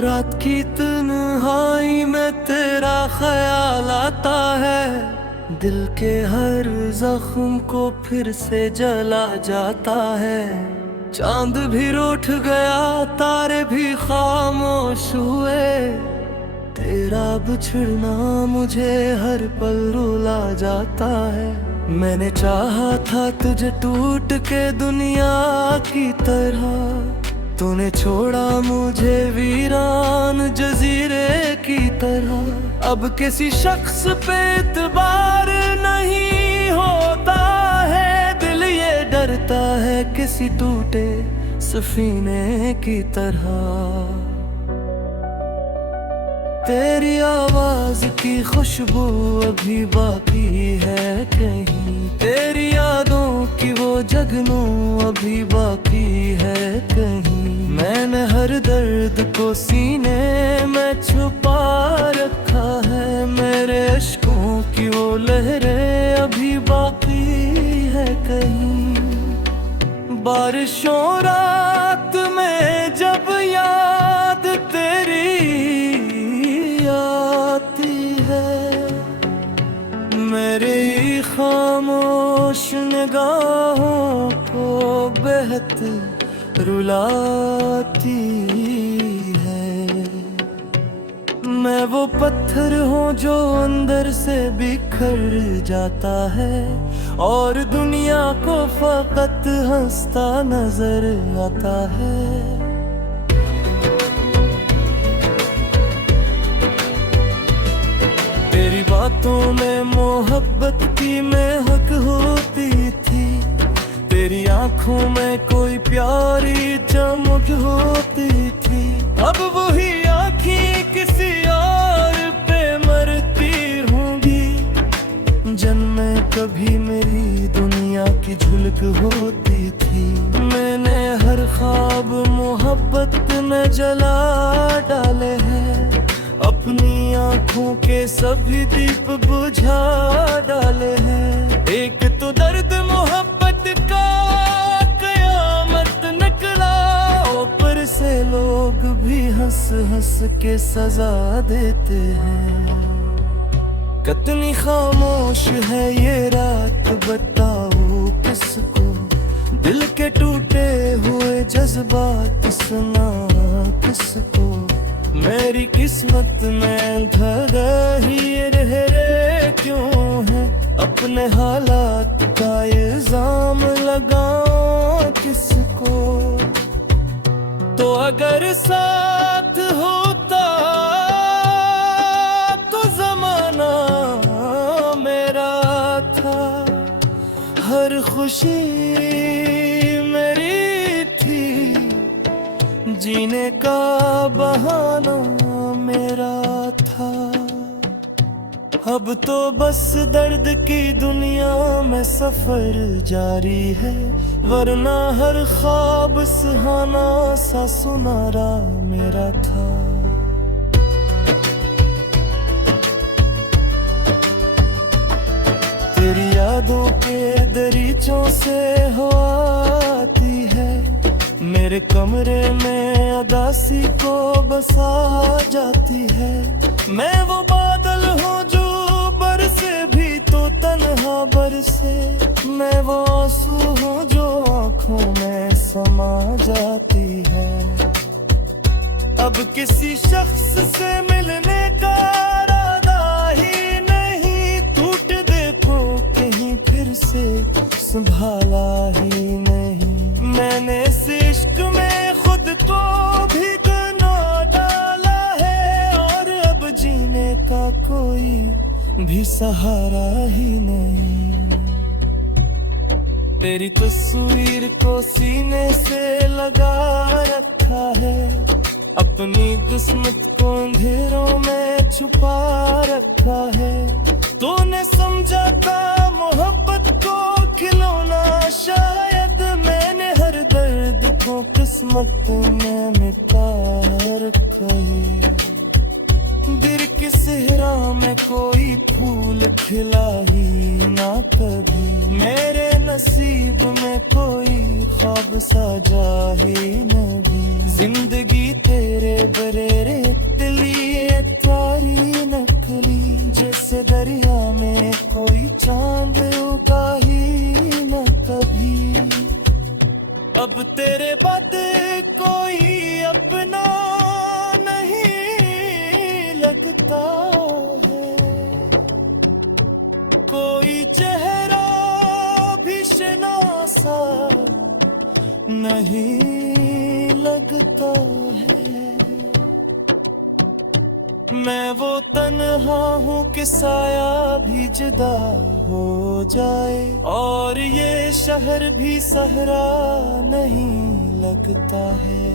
रात की तन्हाई में तेरा ख्याल आता है, दिल के हर जख्म को फिर से जला जाता है। चांद भी रूठ गया, तारे भी खामोश हुए, तेरा बिछड़ना मुझे हर पल रुला जाता है। मैंने चाहा था तुझे टूट के दुनिया की तरह, तूने छोड़ा मुझे वीरान जजीरे की तरह। अब किसी शख्स पे इतबार नहीं होता है, दिल ये डरता है किसी टूटे सफीने की तरह। तेरी आवाज की खुशबू अभी बाकी है कहीं, तेरी यादों की वो जगनू अभी बाकी है कहीं। मैंने हर दर्द को सीने में छुपा रखा है, मेरे अश्कों की वो लहरें अभी बाकी है कहीं। बारिशों रात में जब याद तेरी आती है, मेरी खामोश निगाहों को बेहद रुलाती है। मैं वो पत्थर हूँ जो अंदर से बिखर जाता है, और दुनिया को फकत हंसता नजर आता है। तेरी बातों में मोहब्बत की महक होती थी, तेरी आंखों में कोई प्यारी चमक होती थी। अब वही आँखें किसी और पे मरती होंगी, जन्मे कभी मेरी दुनिया की झलक होती थी। मैंने हर ख्वाब मोहब्बत में जला डाले हैं, अपनी आँखों के सभी दीप बुझा डाले हैं। एक तो दर्द मोहब्बत का कयामत निकला, ऊपर से लोग भी हंस हंस के सजा देते हैं। कितनी खामोश है ये रात बताओ किसको, दिल के टूटे हुए जज्बात सुना किसको। मेरी किस्मत में धगा ही रह क्यों है, अपने हालात का इल्जाम लगाओ किसको। तो अगर साथ होता तो जमाना मेरा था, हर खुशी मेरी थी, जीने का बहाना मेरा था। अब तो बस दर्द की दुनिया में सफर जारी है, वरना हर ख्वाब सुहाना सा सुनारा मेरा था। तेरी यादों के दरीचों से हो आती है, मेरे कमरे में अदासी को बसा जाती है। मैं वो बादल हूँ जो बरसे भी तो तन्हा बरसे, मैं वो आंसू हूँ जो आँखों में समा जाती है। अब किसी शख्स से मिलने का इरादा ही नहीं, टूट देखो कहीं फिर से संभाला ही नहीं। मैंने इस इश्क में खुद को भी गुना डाला है, और अब जीने का कोई भी सहारा ही नहीं। तेरी तस्वीर को सीने से लगा रखा है, अपनी किस्मत को अंधेरों में छुपा रखा है। तूने समझा था मोहब्बत को खिलौना, शायद मैंने हर दर्द को किस्मत में मिटा रखा है। दिल की सेहरा में कोई फूल खिला ही ना कभी, मेरे नसीब में कोई ख्वाब साजा ही नभी। जिंदगी तेरे बरेरे तिली तारी नकली, जैसे दरिया में कोई चांद उगा ही न कभी। अब तेरे बाद कोई अपना नहीं लगता है, कोई चेहरा भी शनासा नहीं लगता है। मैं वो तन्हा हूँ कि साया भी जुदा हो जाए, और ये शहर भी सहरा नहीं लगता है।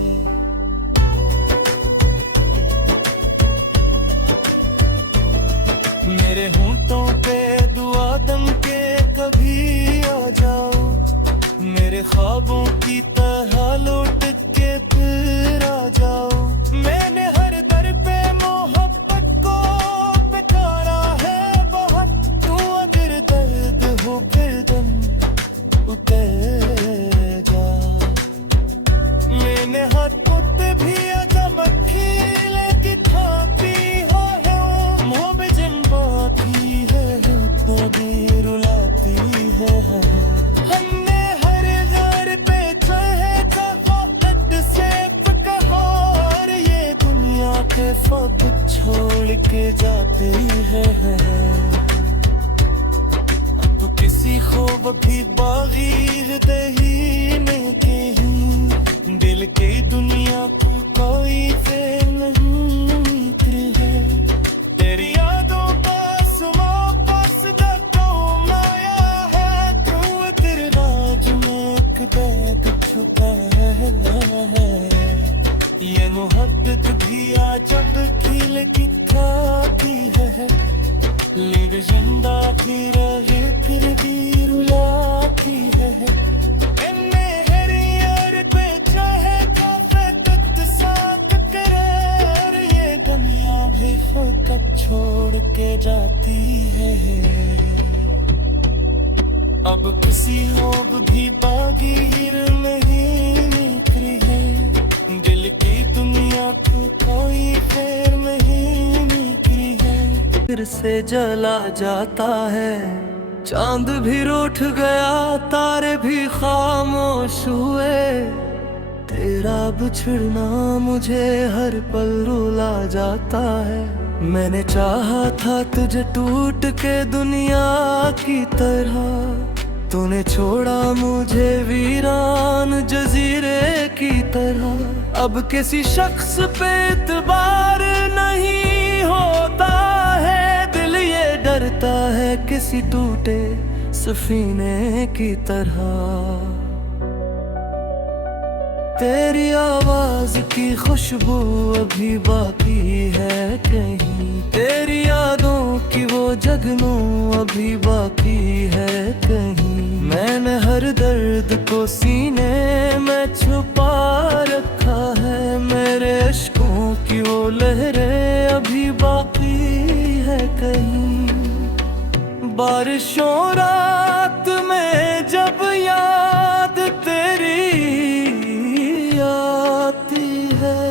मेरे होंठों पे दुआ दम के कभी आ जाओ, मेरे ख्वाबों की तरह लौट के फिर आ जाओ। मैंने हर दर पे मोहब्बत को पुकारा है बहुत, तू अगर दर्द हो फिर दम उतर जा। मैंने हर पुत भी अजम खीले की खाती हो है, मुँह पे जिन बाती है तो भी रुलाती है। हमने हर घर पे शफाकत से फकहार, ये दुनिया के फक छोड़ के जाते हैं। अब किसी ख्वाब भी बागी हृदय में कहीं, दिल की दुनिया को कोई फेर नहीं है। तेरी यादों का सुमा पास माया है, तू तेरे राज में एक बैग छुपा है। ये मोहब्बत भी जब खिल की खाती है, लेकिन जिंदा भी रहे फिर भी रुलाती है। इन्ने हरियर पे चाहे काफे तुझ साथ करार, ये दुनिया भी फकत छोड़ के जाती है। अब किसी होब भी बागी हीर नहीं निकली है, दिल की दुनिया को कोई फेर नहीं निकली है। फिर से जला जाता है चांद भी रूठ गया, तारे भी खामोश हुए। तेरा बिछड़ना मुझे हर पल रुला जाता है। मैंने चाहा था तुझे टूट के दुनिया की तरह, तूने छोड़ा मुझे वीरान जजीरे की तरह। अब किसी शख्स पे एतबार नहीं होता है, दिल ये डरता है किसी टूटे सफीने की तरह। तेरी आवाज की खुशबू अभी बाकी है कहीं, तेरी यादों की वो जगनू अभी बाकी है कहीं। मैंने हर दर्द को सीने में छुपा रखा है, मेरे अश्कों की वो लहरें अभी बाकी है कहीं। बारिशों रात में जब याद तेरी आती है,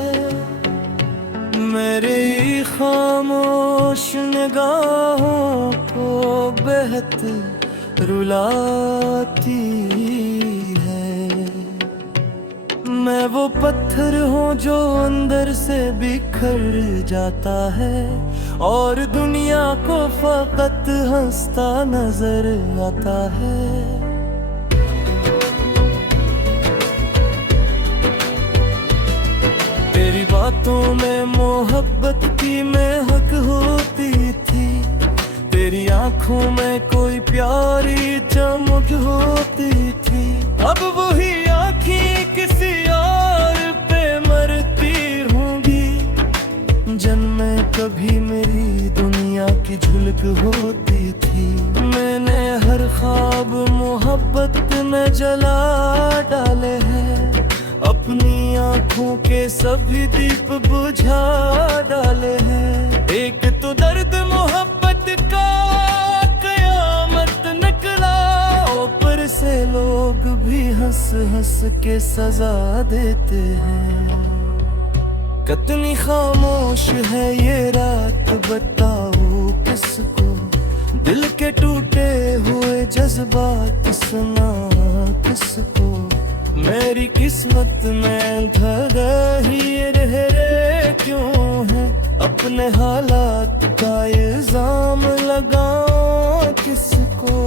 मेरी खामोश निगाहों को बेहद रुलाती है। मैं वो पत्थर हूँ जो अंदर से बिखर जाता है, और दुनिया को फकत हंसता नजर आता है। तेरी बातों में मोहब्बत की महक होती थी, तेरी आंखों में कोई प्यारी चमक होती थी। अब वही आँखें किसी और पे मरती होंगी, जन्मे कभी मेरी दुनिया की झलक होती थी। मैंने हर ख्वाब मोहब्बत में जला डाले हैं, अपनी आँखों के सभी दीप बुझा डाले हैं। एक तो दर्द मोहब्बत का हंस हंस के सजा देते हैं। कितनी खामोश है ये रात, बताओ किसको दिल के टूटे हुए जज्बात सुना किसको। मेरी किस्मत में धगा ही रे क्यों है, अपने हालात का इल्जाम लगाओ किसको।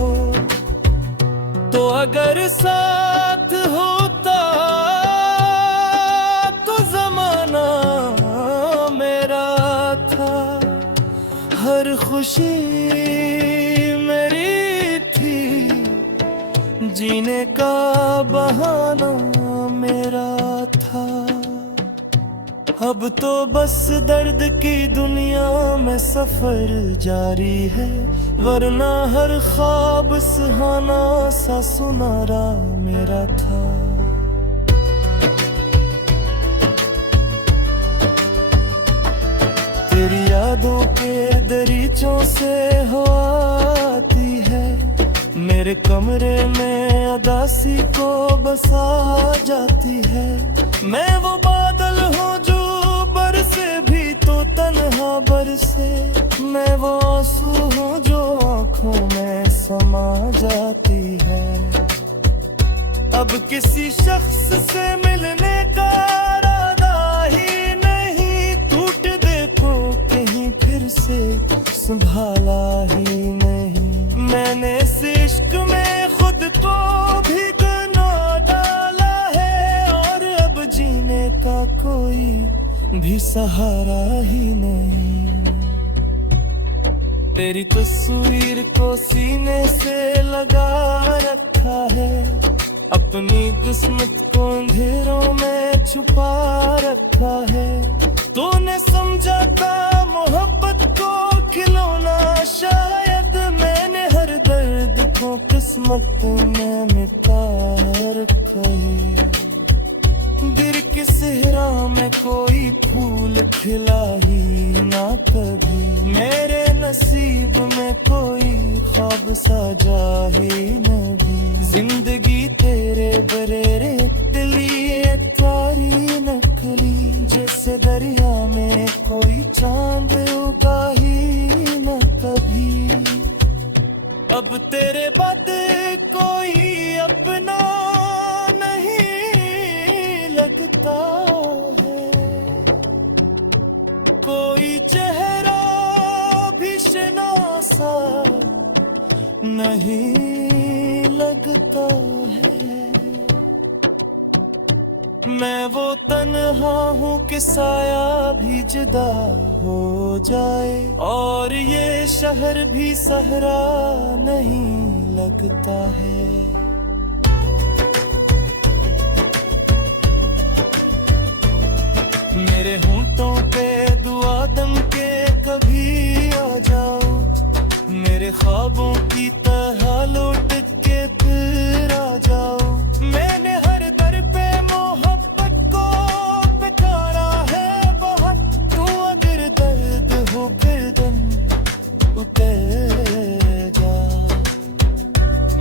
तो अगर साथ होता तो जमाना मेरा था, हर खुशी मेरी थी, जीने का बहाना मेरा था। अब तो बस दर्द की दुनिया में सफर जारी है, वरना हर ख्वाब सुहाना सा सुनारा मेरा था। तेरी यादों के दरीचों से हवा आती है, मेरे कमरे में उदासी को बसा जाती है। मैं वो बादल हूँ जो बरसे भी तो तन्हा बरसे, मैं वो आंसू हूँ जो आँखों में समा जाती है। अब किसी शख्स से मिलने का इरादा ही नहीं, टूट देखो कहीं फिर से संभाला ही नहीं। मैंने इस इश्क में खुद को भी गना डाला है, और अब जीने का कोई भी सहारा ही नहीं। तेरी तस्वीर को सीने से लगा रखा है, अपनी किस्मत को अंधेरों में छुपा रखा है। तूने समझा था मोहब्बत को खिलौना, शायद मैंने हर दर्द को किस्मत में मिटा रखा है। दिल के सेहरा में कोई फूल खिला ही ना कभी, मेरे नसीब में कोई ख्वाब सजा ही नहीं। जिंदगी तेरे बरेरे दिली तारी नकली, जैसे दरिया में कोई चांद उगा ही न कभी। अब तेरे बाद कोई अपना नहीं लगता है, कोई चेहरा भी शनासा नहीं लगता है। मैं वो तन्हा हूँ कि साया भी जुदा हो जाए, और ये शहर भी सहरा नहीं लगता है। मेरे होंठों पे दुआ दम के कभी आ जाओ, मेरे ख्वाबों की तरह लौट के फिर आ जाओ। मैंने हर दर पे मोहब्बत को पुकारा है बहुत, तू अगर दर्द हो फिर दम उतर जा।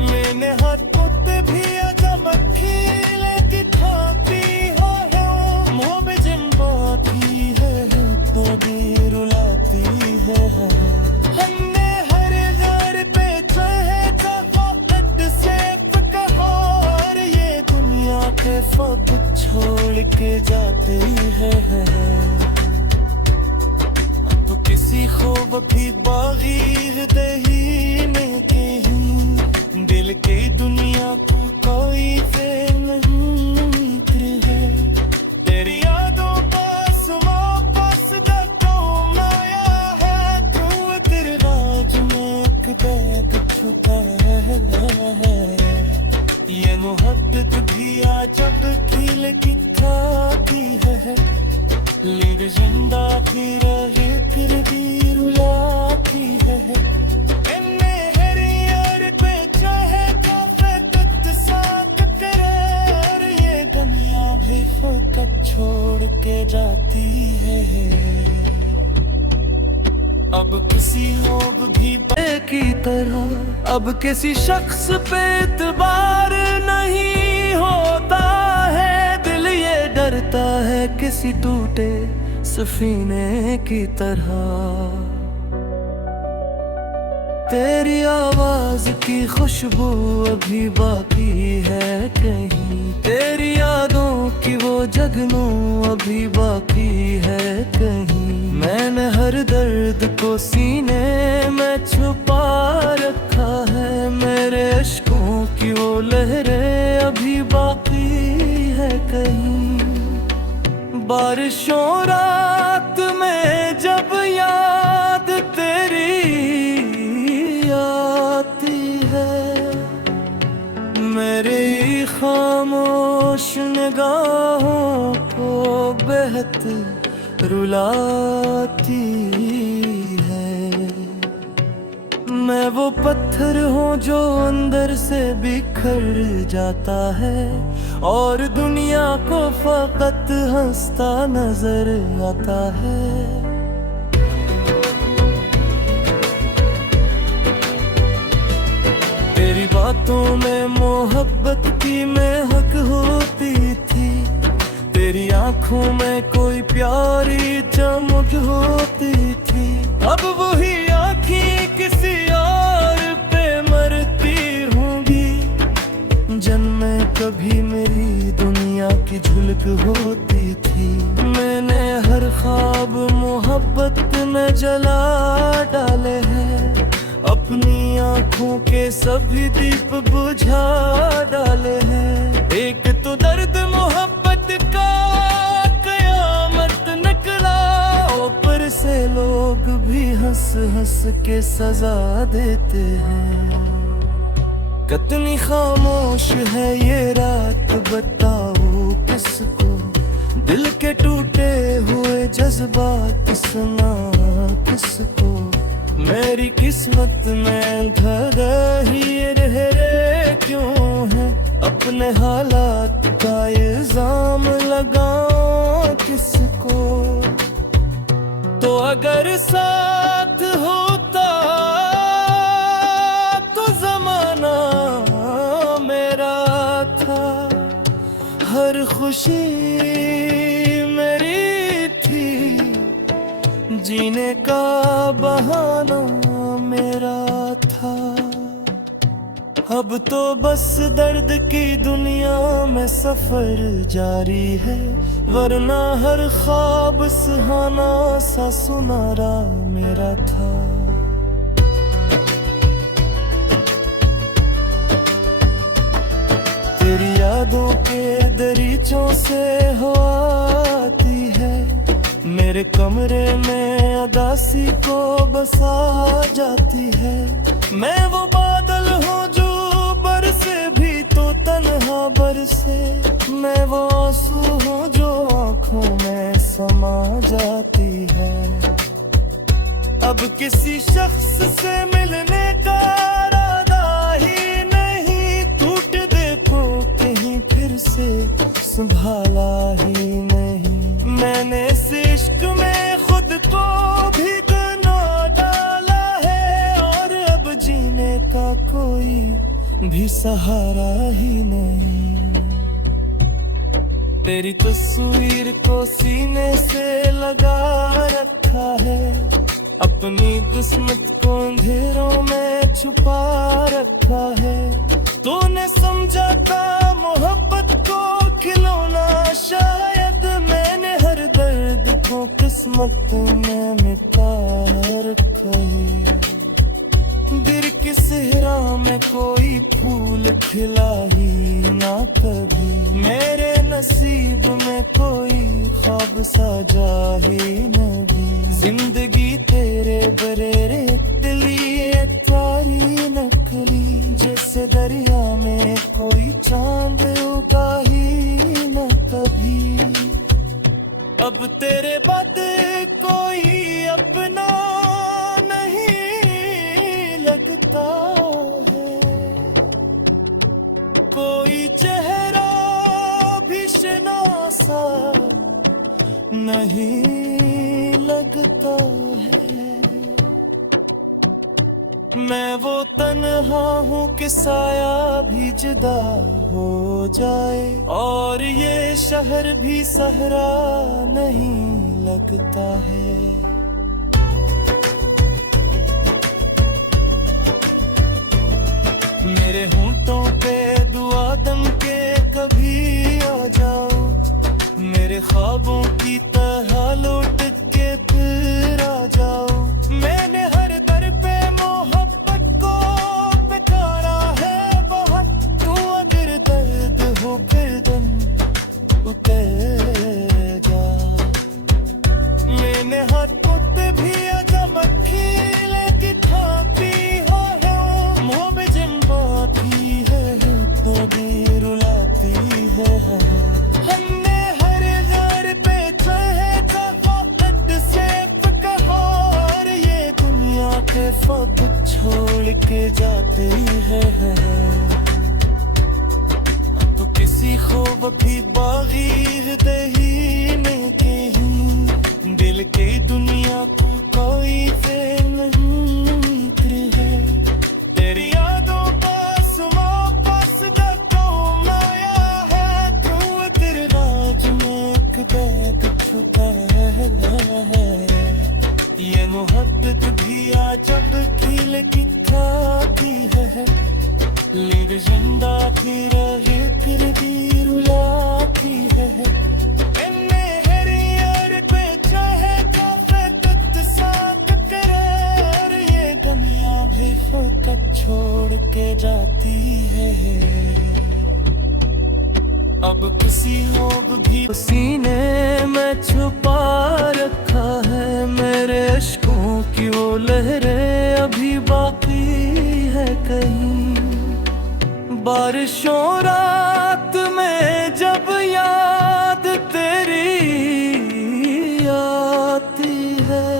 मैंने हाथों पे भी अजम खीले की थाती हो, मुँह में जिन बाती है तो भी रुलाती है। हमने हर घर पे चाहे वक्त से कहा, और ये दुनिया के फौत छोड़ के जाते हैं। अब किसी खूब भी बागी हृदय ही में कहीं, दिल की दुनिया को कोई फेर नहीं फिर है। तेरी यादों का सुमा पास गाँव आया है, तू तेरे राज में एक बैग छुपा है। ये मोहब्बत भी जब खिल की खाती है, लेकिन जिंदा भी रहे फिर भी रुलाती है। इन्ने हरी यार पे चाहे काफे तक साथ करे, और ये गमियां भी फकत छोड़ के जाती है। अब किसी लोग भी की तरह अब किसी शख्स पे एतबार नहीं हो किसी टूटे सफीने की तरह। तेरी आवाज की खुशबू अभी बाकी है कहीं, तेरी यादों की वो जगनू अभी बाकी है कहीं। मैंने हर दर्द को सीने में छुपा रखा है, मेरे अश्कों की वो लहरें अभी बाकी है कहीं। बारिशों रात में जब याद तेरी आती है, मेरी खामोश निगाहों को बेहद रुलाती है। मैं वो पत्थर हूँ जो अंदर से बिखर जाता है, और दुनिया को फकत हंसता नजर आता है। तेरी बातों में मोहब्बत की महक होती थी, तेरी आंखों में कोई प्यारी चमक होती थी। अब वही आँखें किसी और पे मरती होंगी, जन्मे कभी मेरी दुनिया की झलक होती थी। मैंने हर ख्वाब मोहब्बत में जला डाले हैं, अपनी आँखों के सभी दीप बुझा डाले हैं। एक तो दर्द मोहब्बत का कयामत निकला, ऊपर से लोग भी हंस हंस के सजा देते हैं। कितनी खामोश है ये रात बताओ किसको, दिल के टूटे हुए जज्बात सुना किसको। मेरी किस्मत में धरा ही रह क्यों है, अपने हालात का इल्जाम लगाओ किसको। तो अगर साथ होता तो जमाना मेरा था, हर खुशी मेरी थी, जीने का बहाना मेरा था। अब तो बस दर्द की दुनिया में सफर जारी है, वरना हर ख्वाब सुहाना सा सुनारा मेरा था। तेरी यादों के दरीचों से हो आती है, मेरे कमरे में अदासी को बसा जाती है। मैं वो बादल हूँ जो बरसे भी तो तन्हा बरसे, मैं वो आंसू हूँ जो आँखों में समा जाती है। अब किसी शख्स से मिलने का इरादा ही नहीं, टूट देखो कहीं फिर से संभाला ही नहीं। मैंने इस इश्क में खुद को भी गना डाला है, और अब जीने का कोई भी सहारा ही नहीं। तेरी तस्वीर को सीने से लगा रखा है, अपनी किस्मत को अंधेरों में छुपा रखा है। तूने समझा था मोहब्बत को खिलौना, शायद मैंने हर दर्द को किस्मत में मिटा रखा है। दिल की सेहरा में कोई फूल खिला ही ना कभी, मेरे नसीब में कोई ख्वाब सजा ही न भी। जिंदगी तेरे बरेरे दिली तारी नकली, जैसे दरिया में कोई चांद उगा ही न कभी। अब तेरे बाद कोई अपना नहीं लगता है, कोई चेहरा भी शनासा नहीं लगता है। मैं वो तन्हा हूँ कि साया भी जुदा हो जाए, और ये शहर भी सहरा नहीं लगता है। मेरे होंठों पे दुआ दम के कभी आ जाओ, मेरे ख्वाबों की तरह लौट के फिर आ जाओ। मैंने हर दर पे मोहब्बत को पुकारा है बहुत, तू अगर दर्द हो फिर दम उतर जा। मैंने हाथ पे भी अजम खीले की खाती हो है, मुँह में जिन बाती है तो भी रुलाती है। हमने हर घर पे चाहे वक्त से कहा, और ये दुनिया के फौत छोड़ के जाते है। तो किसी खूब भी बागी हृदय में कहीं, दिल की दुनिया को कोई फेर नहीं फिर है। तेरी यादों का सुमा पास तो माया है, तू तेरे राज में एक बैग छुपा है। ये मोहब्बत भी अजब खिल की खाती है, लेकिन जिंदा भी रहे फिर भी रुलाती है। इन्ने हरियर पे चाहे काफत साथ करार, ये दुनिया भी फकत छोड़ के जाती है। अब किसी लोग भी सीने में छुपा रखा है, मेरे अश्कों की वो लहरें अभी बाकी है कहीं। बारिशों रात में जब याद तेरी आती है,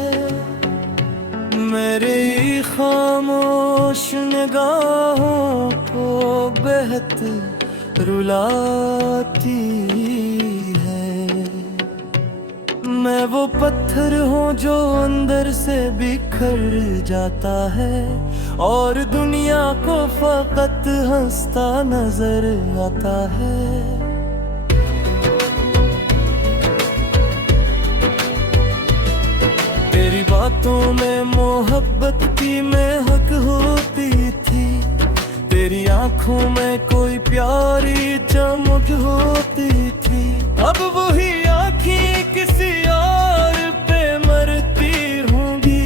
मेरी खामोश निगाहों को बेहद रुलाती है। मैं वो पत्थर हूँ जो अंदर से बिखर जाता है, और दुनिया को फकत हंसता नजर आता है। तेरी बातों में मोहब्बत की महक होती थी, तेरी आंखों में कोई प्यारी चमक होती थी। अब वही आँखें किसी और पे मरती होंगी,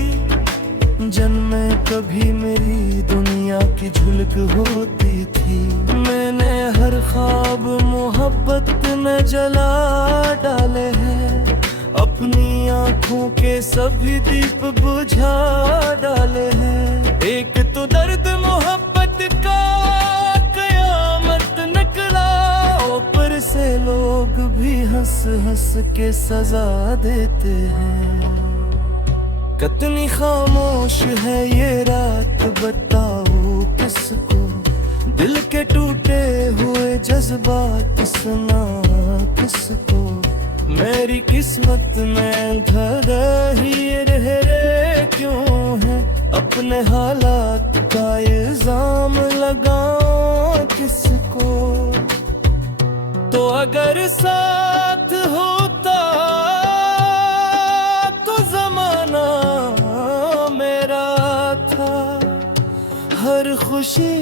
जन्मे कभी मेरी दुनिया की झलक होती थी। मैंने हर ख्वाब मोहब्बत में जला डाले हैं, अपनी आँखों के सभी दीप बुझा डाले हैं। एक तो दर्द मोहब्बत का कयामत निकला, ऊपर से लोग भी हंस हंस के सजा देते हैं। कितनी खामोश है ये रात बताओ किसको, दिल के टूटे हुए जज्बात सुना किसको। मेरी किस्मत में धरा ही रह क्यों है, अपने हालात का इल्जाम लगाओ किसको। तो अगर साथ होता तो जमाना मेरा था, हर खुशी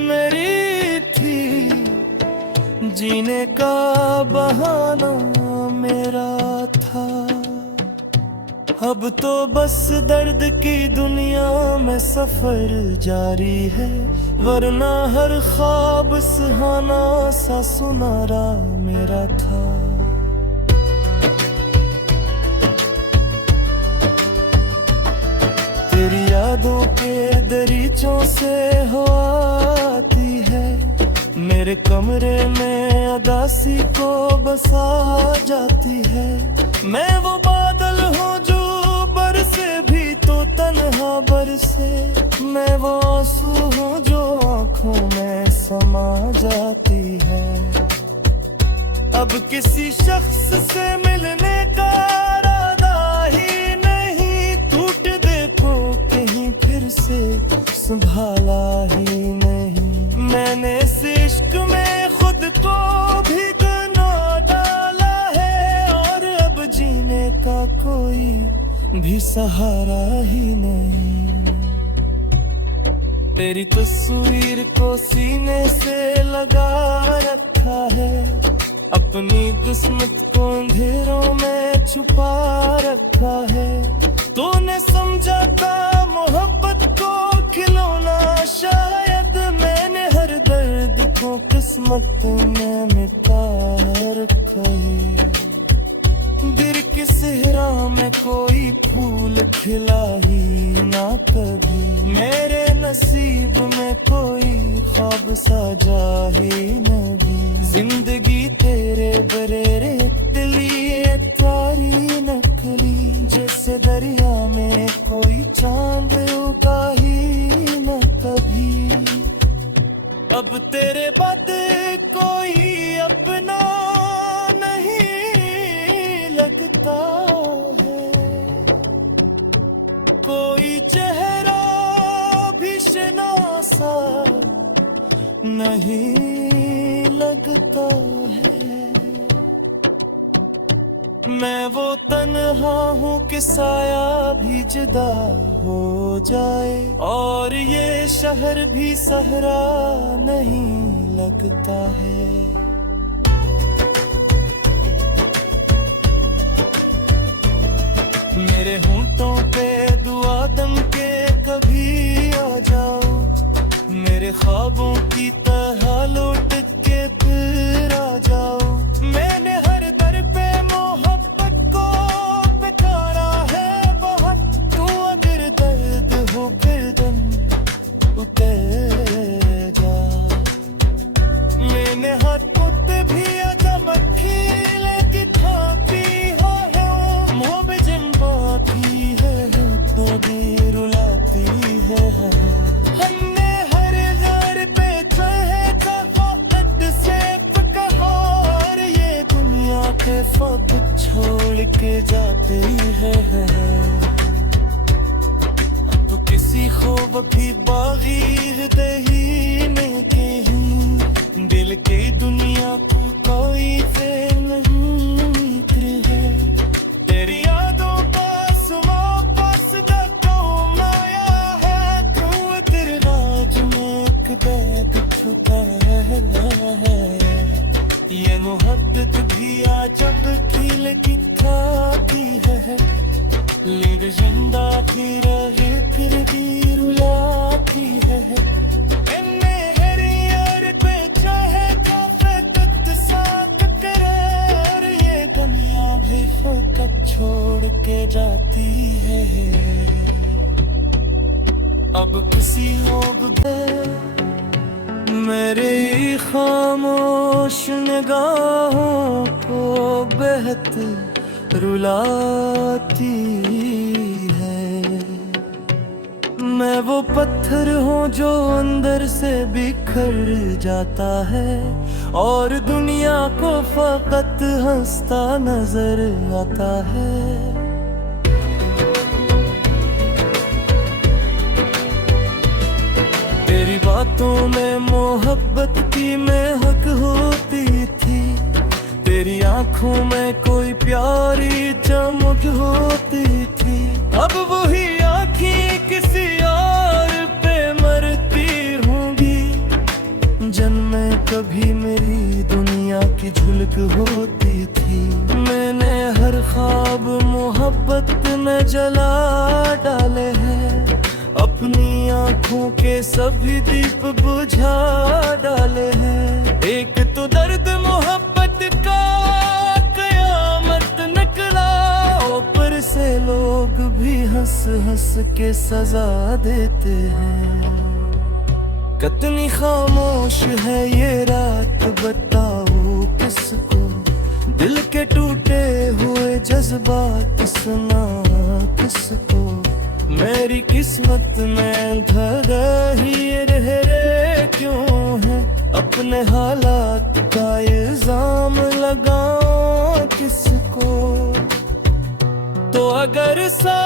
मेरी थी, जीने का बहाना मेरा था। अब तो बस दर्द की दुनिया में सफर जारी है, वरना हर ख्वाब सुहाना सा सुनारा मेरा था। तेरी यादों के दरीचों से हवा आती है, मेरे कमरे में उदासी को बसा जाती है। मैं वो बादल हूँ जो बरसे भी तो तन्हा बरसे, मैं वो आंसू हूँ जो आँखों में समा जाती है। अब किसी शख्स से मिलने का इरादा ही नहीं, टूट देखो कहीं फिर से संभाला ही नहीं। मैंने इस इश्क में खुद को भी गंवा डाला है, और अब जीने का कोई भी सहारा ही नहीं। तेरी तस्वीर को सीने से लगा रखा है, अपनी किस्मत को अंधेरों में छुपा रखा है। तूने समझा था मोहब्बत को खिलौना, शायद मैंने हर दर्द को किस्मत में मिटा रखा है। दिल की सेहरा में कोई फूल खिला ही ना कभी, मेरे नसीब में कोई ख्वाब सजा ही न भी। जिंदगी तेरे बरेरे लिए तारी नकली, जैसे दरिया में कोई चांद उगा ही न कभी। अब तेरे बाद कोई अपना लगता है, कोई चेहरा भी शनासा नहीं लगता है। मैं वो तन्हा हूँ कि साया भी जुदा हो जाए, और ये शहर भी सहरा नहीं लगता है। मेरे होंठों पे दुआ दम के कभी आ जाओ, मेरे ख्वाबों की तरह लौट के फिर आ जाओ। मैंने हर दर पे मोहब्बत को पुकारा है बहुत, तू अगर दर्द हो फिर दम उतर जा। मैंने हर पुत भी अदम खीले की थापी हो मुँह पे जिम्बाती है, कभी रुलाती है। हमने हर घर पे चाहे वक्त से कहा, और ये दुनिया के फक छोड़ के जाती है। अब किसी को भी बागी दही में कहीं, दिल की दुनिया को कोई फेर नहीं है। तेरी यादों पास वापस कौन आया है, तू तेरे राज में एक बैग छुपा है। ये मोहब्बत भी अजब खिल दिखाती है, लीड जिंदा भी रहे फिर भी रुलाती है। मैंने हर यार पे चाहे काफत साथ करे, और ये दुनिया भी फकत छोड़ के जाती है। अब किसी और मेरी खामोश निगाहों को बेहद रुलाती है। मैं वो पत्थर हूँ जो अंदर से बिखर जाता है, और दुनिया को फकत हंसता नजर आता है। तेरी बातों में मोहब्बत की महक होती थी, तेरी आंखों में कोई प्यारी चमक होती थी। अब वही आँखें किसी और पे मरती होंगी, जन्मे कभी मेरी दुनिया की झलक होती थी। मैंने हर ख्वाब मोहब्बत में जला डाले हैं, अपनी आँखों के सभी दीप बुझा डाले हैं। एक तो दर्द मोहब्बत का कयामत निकला, ऊपर से लोग भी हंस हंस के सजा देते हैं। कितनी खामोश है ये रात बताओ किसको, दिल के टूटे हुए जज्बात सुना किसको। मेरी किस्मत में धरा ही रहे क्यों है, अपने हालात का इल्जाम लगाओ किसको। तो अगर सा